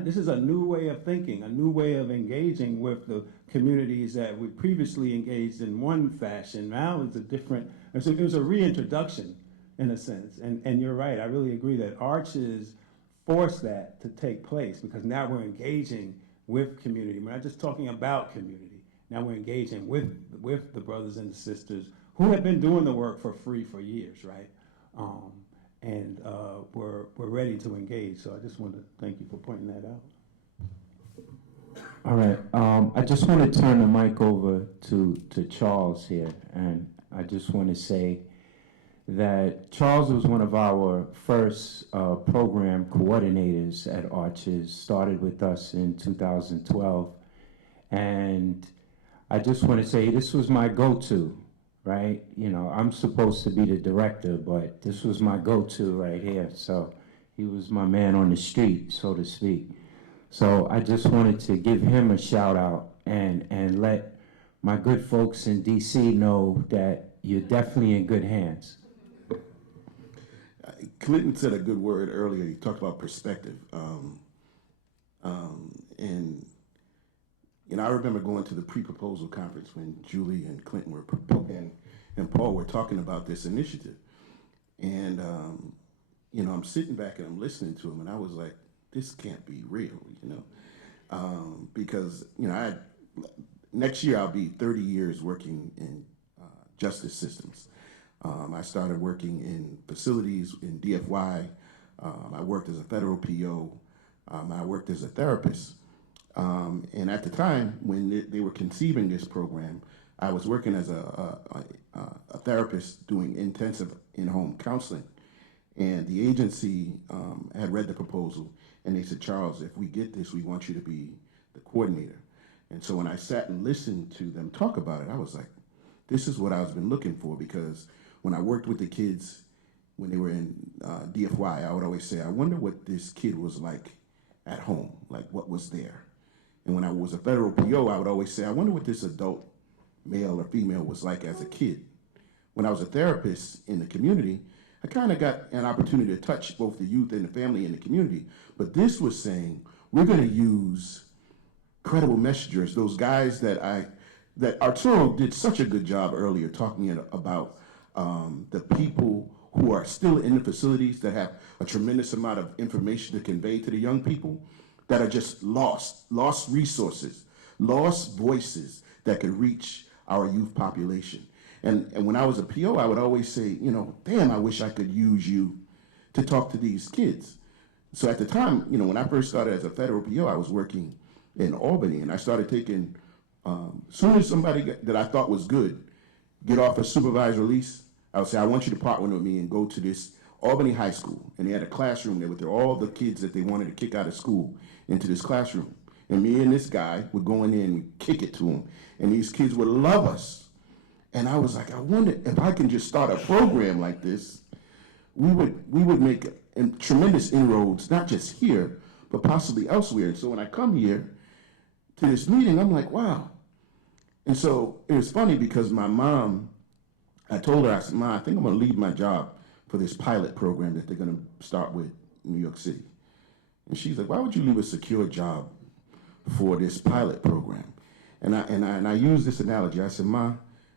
This is a new way of thinking, a new way of engaging with the communities that we previously engaged in one fashion. Now it's a different, it was a reintroduction in a sense. And you're right, I really agree that Arches forced that to take place, because now we're engaging with community. We're not just talking about community. Now we're engaging with the brothers and the sisters who have been doing the work for free for years, right? And we're ready to engage. So I just want to thank you for pointing that out. All right, I just want to turn the mic over to Charles here, and I just want to say that Charles was one of our first program coordinators at Arches, started with us in 2012, and I just want to say this was my go-to, right? I'm supposed to be the director, but this was my go-to right here, so he was my man on the street, so to speak. So I just wanted to give him a shout out and let my good folks in DC know that you're definitely in good hands. Clinton said a good word earlier. He talked about perspective. And I remember going to the pre-proposal conference when Julie and Clinton were and Paul were talking about this initiative. And, I'm sitting back and I'm listening to him, and I was like, this can't be real, because, next year I'll be 30 years working in justice systems. I started working in facilities in DFY. I worked as a federal PO. I worked as a therapist. And at the time when they were conceiving this program, I was working as a therapist doing intensive in-home counseling. And the agency had read the proposal, and they said, Charles, if we get this, we want you to be the coordinator. And so when I sat and listened to them talk about it, I was like, this is what I've been looking for, because when I worked with the kids when they were in DFY, I would always say, I wonder what this kid was like at home, like what was there. And when I was a federal PO, I would always say, I wonder what this adult, male or female, was like as a kid. When I was a therapist in the community, I kind of got an opportunity to touch both the youth and the family and the community. But this was saying, we're going to use credible messengers, those guys that Arturo did such a good job earlier talking about the people who are still in the facilities that have a tremendous amount of information to convey to the young people that are just lost resources, lost voices that could reach our youth population. And when I was a PO, I would always say, damn, I wish I could use you to talk to these kids. So at the time, when I first started as a federal PO, I was working in Albany, and I started taking, soon as somebody that I thought was good get off a supervised release, I would say, I want you to partner with me and go to this Albany High School. And they had a classroom there with all the kids that they wanted to kick out of school into this classroom. And me and this guy would go in there and kick it to them. And these kids would love us. And I was like, I wonder if I can just start a program like this, we would make tremendous inroads, not just here, but but possibly elsewhere. And so when I come here to this meeting, I'm like, wow. And so it was funny because my mom, I told her, I said, Ma, I think I'm gonna leave my job for this pilot program that they're gonna start with in New York City. And she's like, why would you leave a secure job for this pilot program? And I use this analogy. I said, Ma,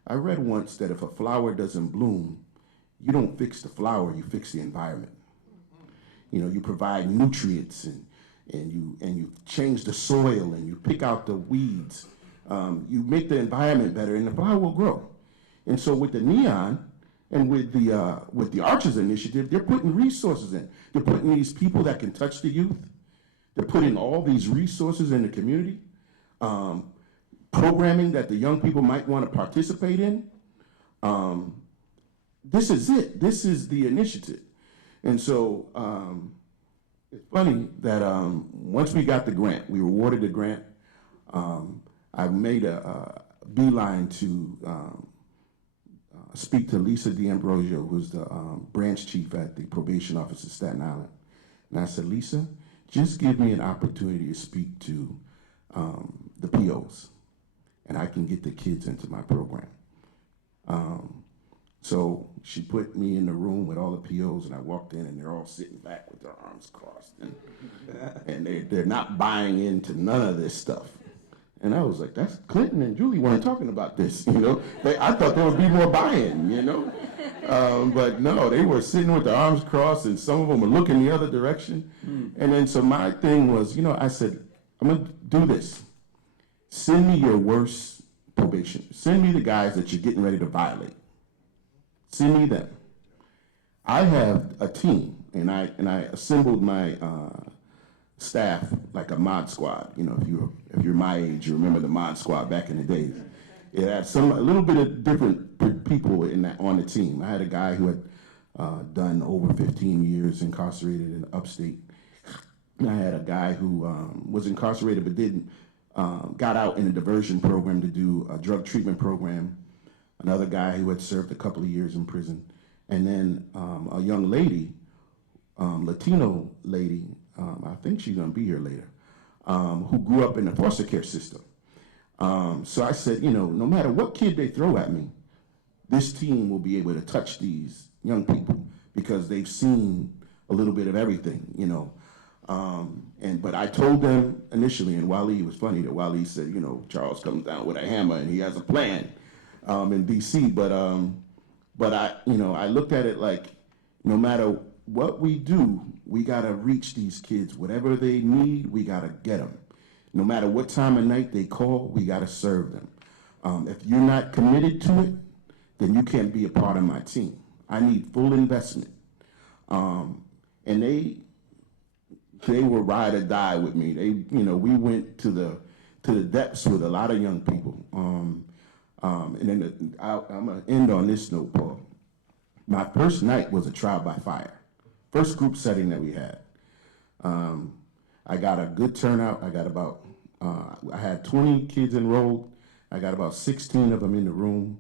I read once that if a flower doesn't bloom, you don't fix the flower, you fix the environment. You know, you provide nutrients and you change the soil and you pick out the weeds. You make the environment better and the flower will grow. And so with the Neon and with the Arches Initiative, they're putting resources in. They're putting these people that can touch the youth. They're putting all these resources in the community, programming that the young people might want to participate in. This is it. This is the initiative. And so it's funny that once we got the grant, we were awarded the grant, I made a beeline to speak to Lisa D'Ambrosio, who's the branch chief at the probation office in Staten Island. And I said, Lisa, just give me an opportunity to speak to the POs, and I can get the kids into my program. So she put me in the room with all the POs, and I walked in, and they're all sitting back with their arms crossed, and they're not buying into none of this stuff. And I was like, that's Clinton and Julie weren't talking about this, you know? I thought there would be more buy-in, you know? But no, they were sitting with their arms crossed, and some of them were looking the other direction. And then so my thing was, you know, I said, I'm gonna do this. Send me your worst probation. Send me the guys that you're getting ready to violate. Send me them. I have a team, and I assembled my staff like a mod squad. You know, if you're my age, you remember the mod squad back in the days. It had a little bit of different people on the team. I had a guy who had done over 15 years incarcerated in upstate. I had a guy who was incarcerated but got out in a diversion program to do a drug treatment program. Another guy who had served a couple of years in prison. And then a young lady, Latino lady, I think she's gonna be here later, who grew up in the foster care system. So I said, you know, no matter what kid they throw at me, this team will be able to touch these young people because they've seen a little bit of everything, you know. But I told them initially, and Wally, it was funny that Wally said, you know, Charles comes down with a hammer and he has a plan in DC. But I, you know, I looked at it like, no matter what we do, we gotta reach these kids. Whatever they need, we gotta get them. No matter what time of night they call, we gotta serve them. If you're not committed to it, then you can't be a part of my team. I need full investment. And they were ride or die with me. You know, we went to the depths with a lot of young people. And then I'm gonna end on this note, Paul. My first night was a trial by fire. First group setting that we had. I got a good turnout. I got about, I had 20 kids enrolled. I got about 16 of them in the room.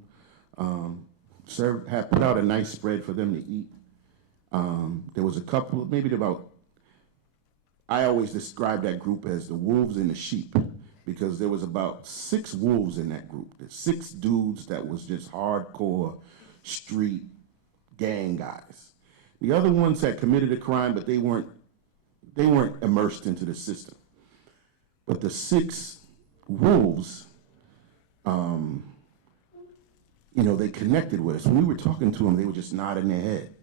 Had put out a nice spread for them to eat. There was a couple, maybe about, I always describe that group as the wolves and the sheep, because there was about 6 wolves in that group. There's 6 dudes that was just hardcore street gang guys. The other ones had committed a crime, but they weren't immersed into the system. But the 6 wolves, you know, they connected with us. When we were talking to them, they were just nodding their head.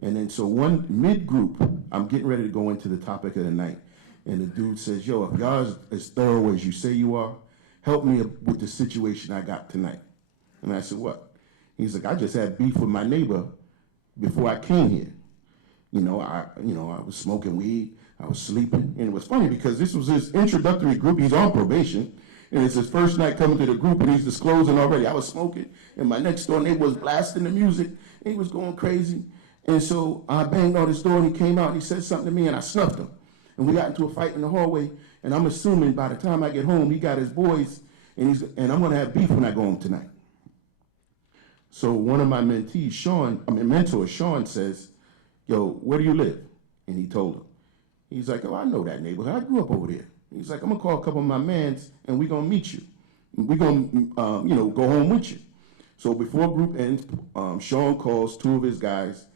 And then so one mid-group, I'm getting ready to go into the topic of the night, and the dude says, yo, if y'all is as thorough as you say you are, help me with the situation I got tonight. And I said, what? He's like, I just had beef with my neighbor before I came here. I was smoking weed, I was sleeping, and it was funny because this was his introductory group. He's on probation, and it's his first night coming to the group, and he's disclosing already. I was smoking, and my next door neighbor was blasting the music, and he was going crazy. And so I banged on his door, and he came out, and he said something to me, and I snuffed him. And we got into a fight in the hallway, and I'm assuming by the time I get home, he got his boys, and I'm gonna have beef when I go home tonight. So one of my mentors, Sean says, yo, where do you live? And he told him. He's like, oh, I know that neighborhood. I grew up over there. He's like, I'm gonna call a couple of my mans and we're gonna meet you. We're gonna, go home with you. So before group ends, Sean calls two of his guys.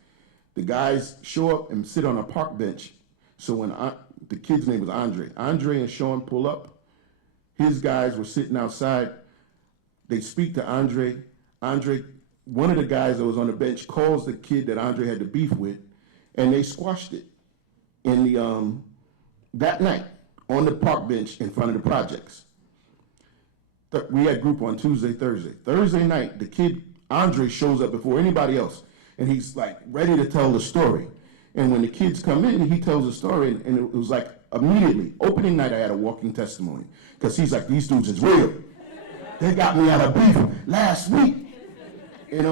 The guys show up and sit on a park bench. So when the kid's name was Andre and Sean pull up, his guys were sitting outside. They speak to Andre. One of the guys that was on the bench calls the kid that Andre had the beef with, and they squashed it in the that night on the park bench in front of the projects. We had group on Tuesday, Thursday. Thursday night, the kid Andre shows up before anybody else, and he's like ready to tell the story. And when the kids come in, he tells the story, and it was like immediately opening night. I had a walking testimony because he's like, these dudes is real. They got me out of beef last week, and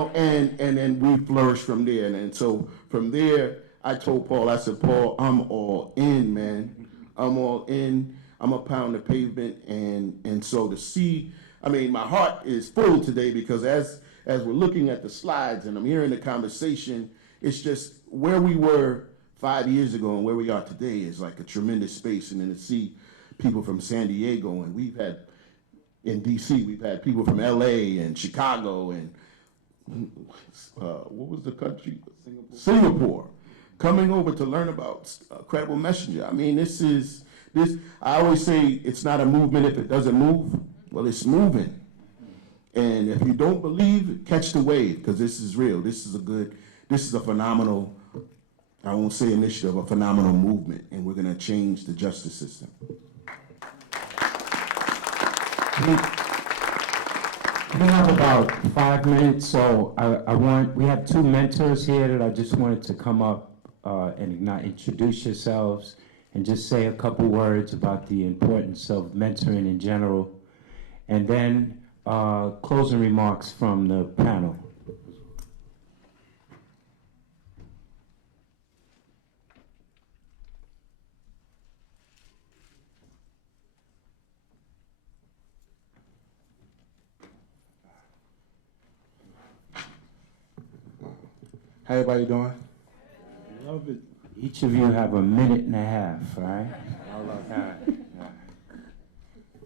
then we flourished from there. And so from there, I told Paul, I said, Paul, I'm all in, man. I'm all in. I'm a pound the pavement. And so to see, my heart is full today because as we're looking at the slides and I'm hearing the conversation, it's just where we were 5 years ago and where we are today is like a tremendous space. And then to see people from San Diego, and we've had in DC, we've had people from LA and Chicago and what was the country? Singapore. Coming over to learn about Credible Messenger. This. I always say it's not a movement if it doesn't move. Well, it's moving. And if you don't believe, catch the wave, because this is real. This is a phenomenal, I won't say initiative, a phenomenal movement, and we're going to change the justice system. We have about 5 minutes, so we have two mentors here that I just wanted to come up and introduce yourselves and just say a couple words about the importance of mentoring in general, and then closing remarks from the panel. How everybody doing? Love it. Each of you have a minute and a half, right?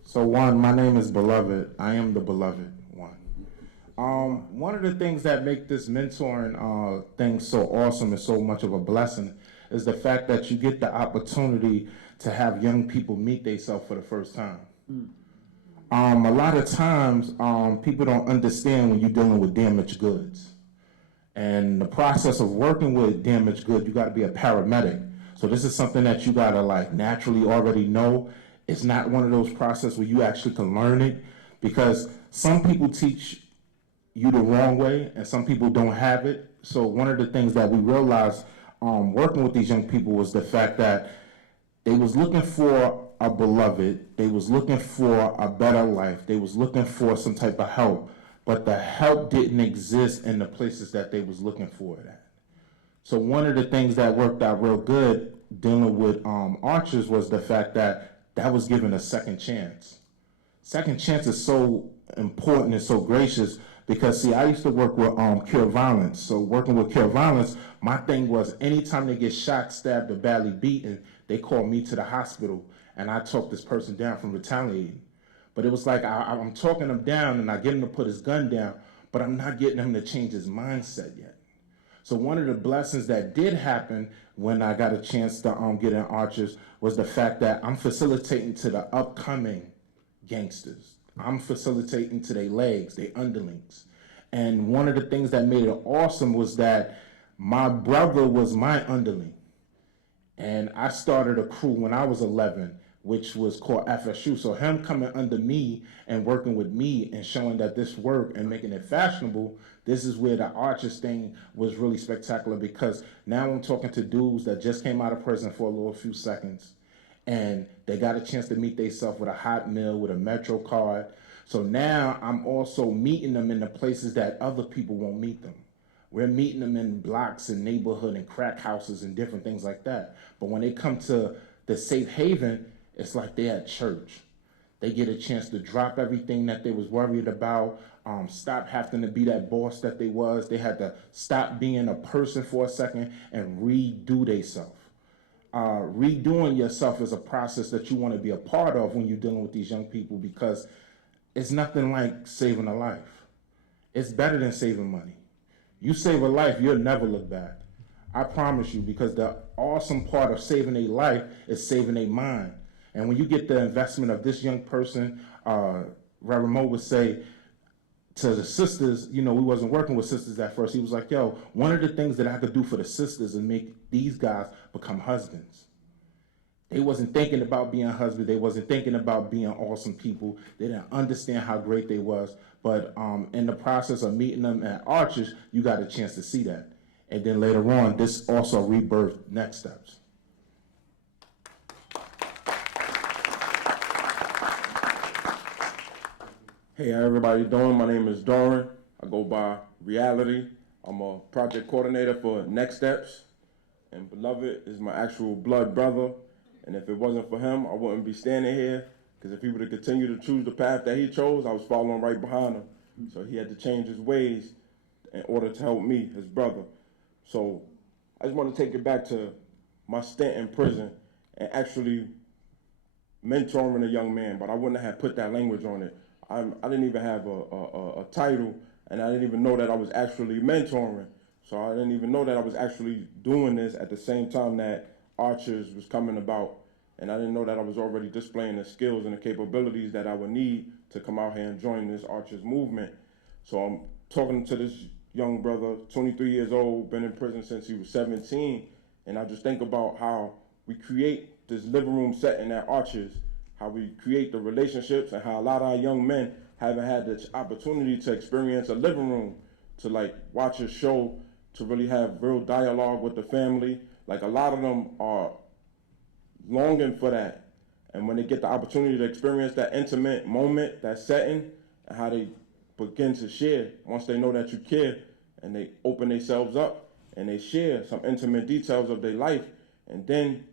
So my name is Beloved. I am the beloved one. One of the things that make this mentoring thing so awesome and so much of a blessing is the fact that you get the opportunity to have young people meet themselves for the first time. A lot of times, people don't understand when you're dealing with damaged goods. And the process of working with damaged goods, you got to be a paramedic. So this is something that you got to naturally already know. It's not one of those processes where you actually can learn it, because some people teach you the wrong way and some people don't have it. So one of the things that we realized working with these young people was the fact that they was looking for a beloved, they was looking for a better life, they was looking for some type of help, but the help didn't exist in the places that they was looking for it at. So one of the things that worked out real good dealing with Archers was the fact that was given a second chance. Second chance is so important and so gracious because, see, I used to work with Cure Violence. So working with Cure Violence, my thing was anytime they get shot, stabbed, or badly beaten, they call me to the hospital, and I talk this person down from retaliating. But it was like I'm talking him down, and I get him to put his gun down, but I'm not getting him to change his mindset yet. So one of the blessings that did happen when I got a chance to get in Archers was the fact that I'm facilitating to the upcoming gangsters. I'm facilitating to their legs, their underlings. And one of the things that made it awesome was that my brother was my underling. And I started a crew when I was 11, which was called FSU. So him coming under me and working with me and showing that this worked and making it fashionable, this is where the Archers thing was really spectacular, because now I'm talking to dudes that just came out of prison for a little few seconds, and they got a chance to meet themselves with a hot meal, with a Metro card. So now I'm also meeting them in the places that other people won't meet them. We're meeting them in blocks and neighborhood and crack houses and different things like that. But when they come to the safe haven, it's like they're at church. They get a chance to drop everything that they was worried about, stop having to be that boss that they was. They had to stop being a person for a second and redo themselves. redoing yourself is a process that you want to be a part of when you're dealing with these young people, because it's nothing like saving a life. It's better than saving money. You save a life, you'll never look back. I promise you, because the awesome part of saving a life is saving a mind. And when you get the investment of this young person, Reverend Mo would say to the sisters, we wasn't working with sisters at first. He was like, yo, one of the things that I could do for the sisters is make these guys become husbands. They wasn't thinking about being husbands. They wasn't thinking about being awesome people. They didn't understand how great they was. But in the process of meeting them at Arches, you got a chance to see that. And then later on, this also rebirthed Next Steps. Hey, how everybody doing? My name is Doran. I go by Reality. I'm a project coordinator for Next Steps. And Beloved is my actual blood brother. And if it wasn't for him, I wouldn't be standing here. Because if he would have continued to choose the path that he chose, I was following right behind him. So he had to change his ways in order to help me, his brother. So I just want to take it back to my stint in prison and actually mentoring a young man, but I wouldn't have put that language on it. I didn't even have a title, and I didn't even know that I was actually mentoring. So I didn't even know that I was actually doing this at the same time that Archers was coming about. And I didn't know that I was already displaying the skills and the capabilities that I would need to come out here and join this Archers movement. So I'm talking to this young brother, 23 years old, been in prison since he was 17. And I just think about how we create this living room setting at Archers, how we create the relationships, and how a lot of our young men haven't had the opportunity to experience a living room, to like watch a show, to really have real dialogue with the family. Like a lot of them are longing for that. And when they get the opportunity to experience that intimate moment, that setting, and how they begin to share, once they know that you care, and they open themselves up and they share some intimate details of their life. And then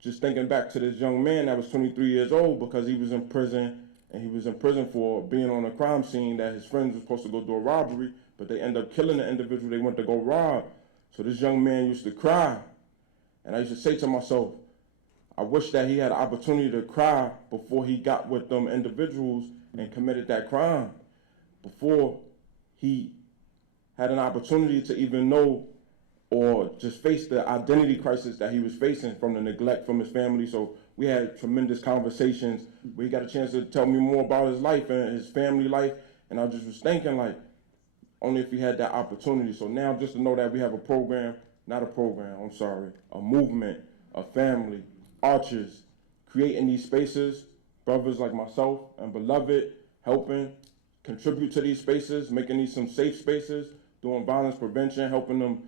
just thinking back to this young man that was 23 years old because he was in prison, and he was in prison for being on a crime scene that his friends were supposed to go do a robbery, but they end up killing the individual they went to go rob. So this young man used to cry. And I used to say to myself, I wish that he had an opportunity to cry before he got with them individuals and committed that crime, before he had an opportunity to even know or just face the identity crisis that he was facing from the neglect from his family. So we had tremendous conversations where he got a chance to tell me more about his life and his family life. And I just was thinking, like, only if he had that opportunity. So now just to know that we have a program, not a program, I'm sorry, a movement, a family, Archers, creating these spaces, brothers like myself and Beloved, helping contribute to these spaces, making these some safe spaces, doing violence prevention, helping them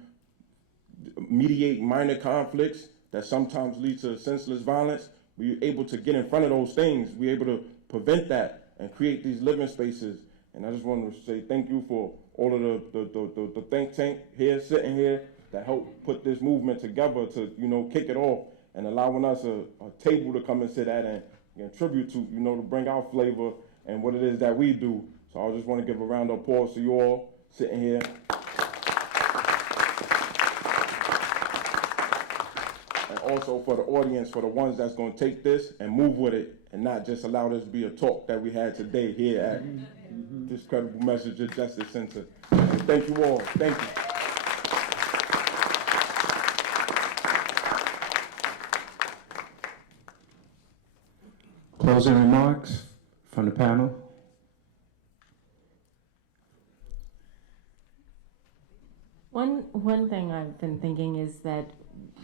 mediate minor conflicts that sometimes lead to senseless violence. We're able to get in front of those things. We're able to prevent that and create these living spaces. And I just want to say thank you for all of the think tank here, sitting here, that helped put this movement together to, kick it off and allowing us a table to come and sit at and contribute to, to bring our flavor and what it is that we do. So I just want to give a round of applause to you all sitting here. And also for the audience, for the ones that's going to take this and move with it and not just allow this to be a talk that we had today here at this Credible Message of Justice Center. And thank you all. Thank you. Closing remarks from the panel? One thing I've been thinking is that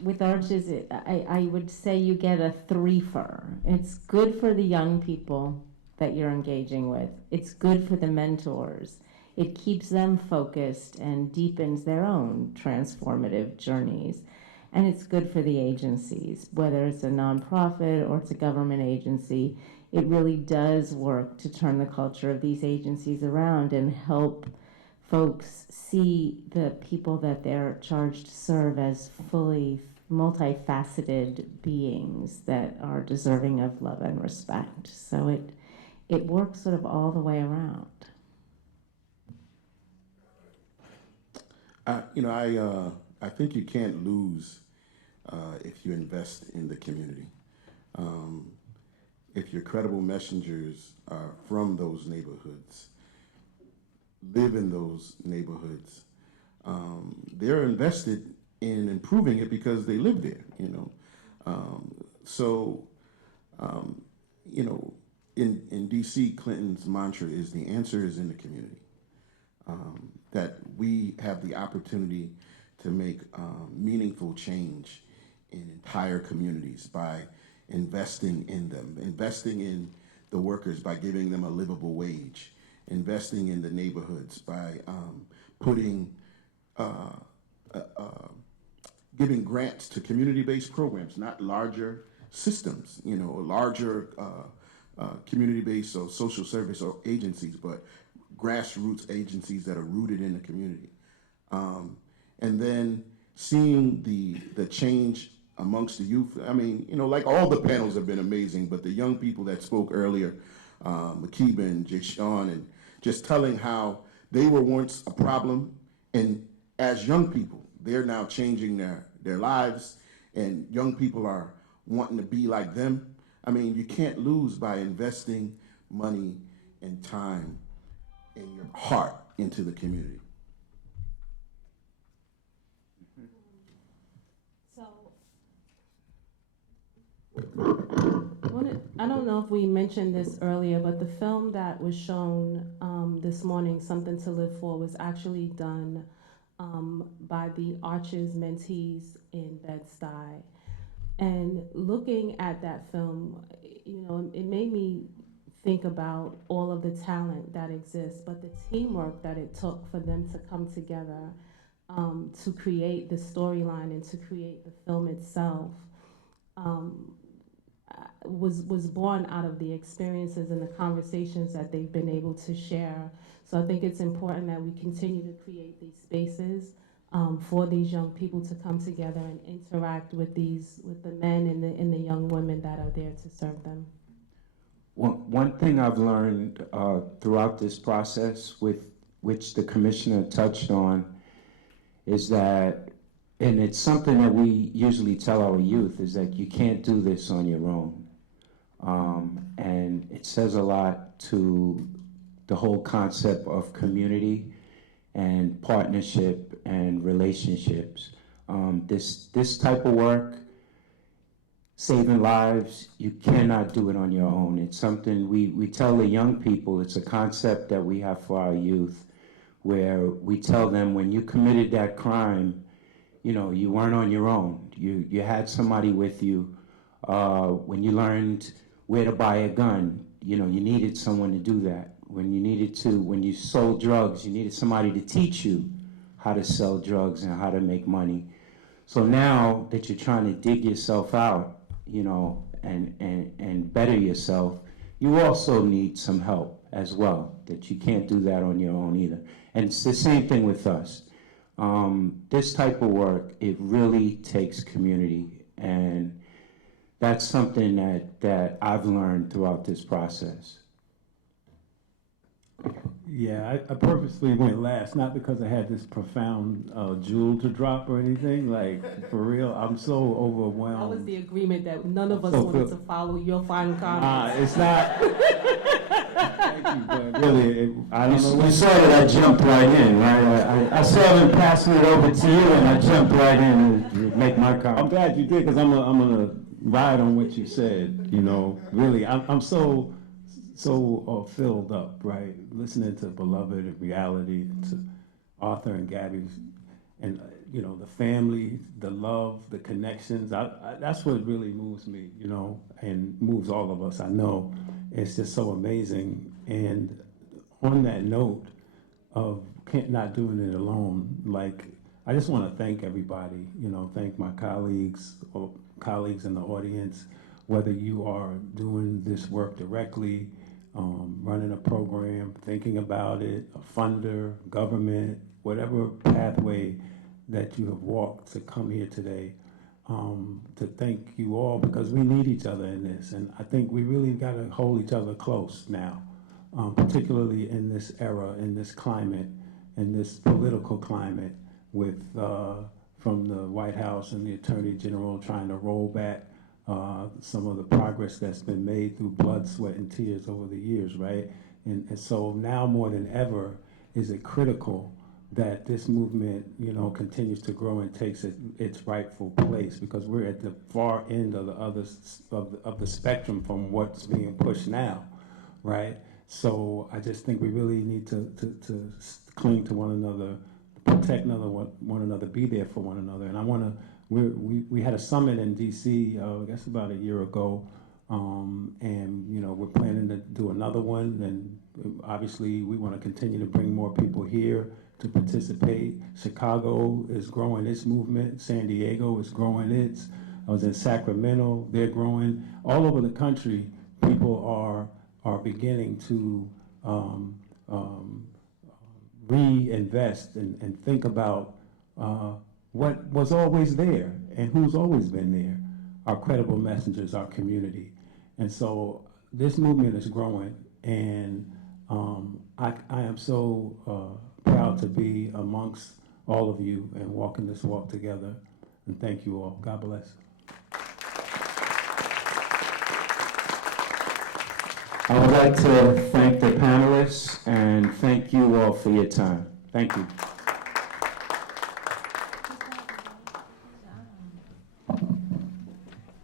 with Arches, I would say you get a threefer. It's good for the young people that you're engaging with. It's good for the mentors. It keeps them focused and deepens their own transformative journeys. And it's good for the agencies, whether it's a nonprofit or it's a government agency. It really does work to turn the culture of these agencies around and help folks see the people that they're charged to serve as fully multifaceted beings that are deserving of love and respect. So it works sort of all the way around. I think you can't lose if you invest in the community. If your credible messengers are from those neighborhoods, live in those neighborhoods, they're invested in improving it because they live there, you know. So, you know, in DC, Clinton's mantra is the answer is in the community. That we have the opportunity to make meaningful change in entire communities by investing in them, investing in the workers by giving them a livable wage, investing in the neighborhoods by putting giving grants to community-based programs, not larger systems, you know, larger community-based or social service or agencies, but grassroots agencies that are rooted in the community. And then seeing the change amongst the youth. I mean, you know, like all the panels have been amazing, but the young people that spoke earlier, Makiba and Jay Sean, and just telling how they were once a problem, and as young people, they're now changing their lives, and young people are wanting to be like them. I mean, you can't lose by investing money and time and your heart into the community. I don't know if we mentioned this earlier, but the film that was shown this morning, Something to Live For, was actually done by the Arches mentees in Bed-Stuy. And looking at that film, you know, it made me think about all of the talent that exists, but the teamwork that it took for them to come together to create the storyline and to create the film itself. Was born out of the experiences and the conversations that they've been able to share. So I think it's important that we continue to create these spaces for these young people to come together and interact with the men and the young women that are there to serve them. One thing I've learned throughout this process, with which the commissioner touched on, is that, and it's something that we usually tell our youth, is that you can't do this on your own. And it says a lot to the whole concept of community and partnership and relationships. This type of work, saving lives, you cannot do it on your own. It's something we tell the young people, it's a concept that we have for our youth, where we tell them, when you committed that crime, you know, you weren't on your own. You had somebody with you. When you learned where to buy a gun, you know, you needed someone to do that. When you sold drugs, you needed somebody to teach you how to sell drugs and how to make money. So now that you're trying to dig yourself out, you know, and better yourself, you also need some help as well, that you can't do that on your own either. And it's the same thing with us. This type of work, it really takes community, and that's something that I've learned throughout this process. Yeah, I purposely went last, not because I had this profound jewel to drop or anything. Like, for real, I'm so overwhelmed. That was the agreement that none of us wanted to follow your final comments. It's not. Thank you, but really, I don't know. You saw that I jumped right in, right? I saw them passing it over to you, and I jumped right in to make my comment. I'm glad you did, because I'm gonna ride on what you said. You know, really, I'm so filled up, right? Listening to Beloved and Reality, to Arthur and Gabby's, and you know, the family, the love, the connections. That's what really moves me, you know, and moves all of us. I know it's just so amazing. And on that note of not doing it alone, like, I just want to thank everybody. You know, thank my colleagues or colleagues in the audience, whether you are doing this work directly, running a program, thinking about it, a funder, government, whatever pathway that you have walked to come here today, to thank you all, because we need each other in this. And I think we really got to hold each other close now, particularly in this era, in this climate, in this political climate, with from the White House and the Attorney General trying to roll back some of the progress that's been made through blood, sweat, and tears over the years, right? And so now more than ever is it critical that this movement, you know, continues to grow and takes its rightful place, because we're at the far end of the spectrum from what's being pushed now, right? So I just think we really need to cling to one another, protect one another, be there for one another. And I want to. We had a summit in D.C. I guess about a year ago, and you know we're planning to do another one. And obviously we want to continue to bring more people here to participate. Chicago is growing its movement. San Diego is growing its. I was in Sacramento. They're growing all over the country. People are beginning to reinvest and think about what was always there and who's always been there, our credible messengers, our community. And so this movement is growing, and I am so proud to be amongst all of you and walking this walk together. And thank you all. God bless. I would like to thank the panelists and thank you all for your time. Thank you.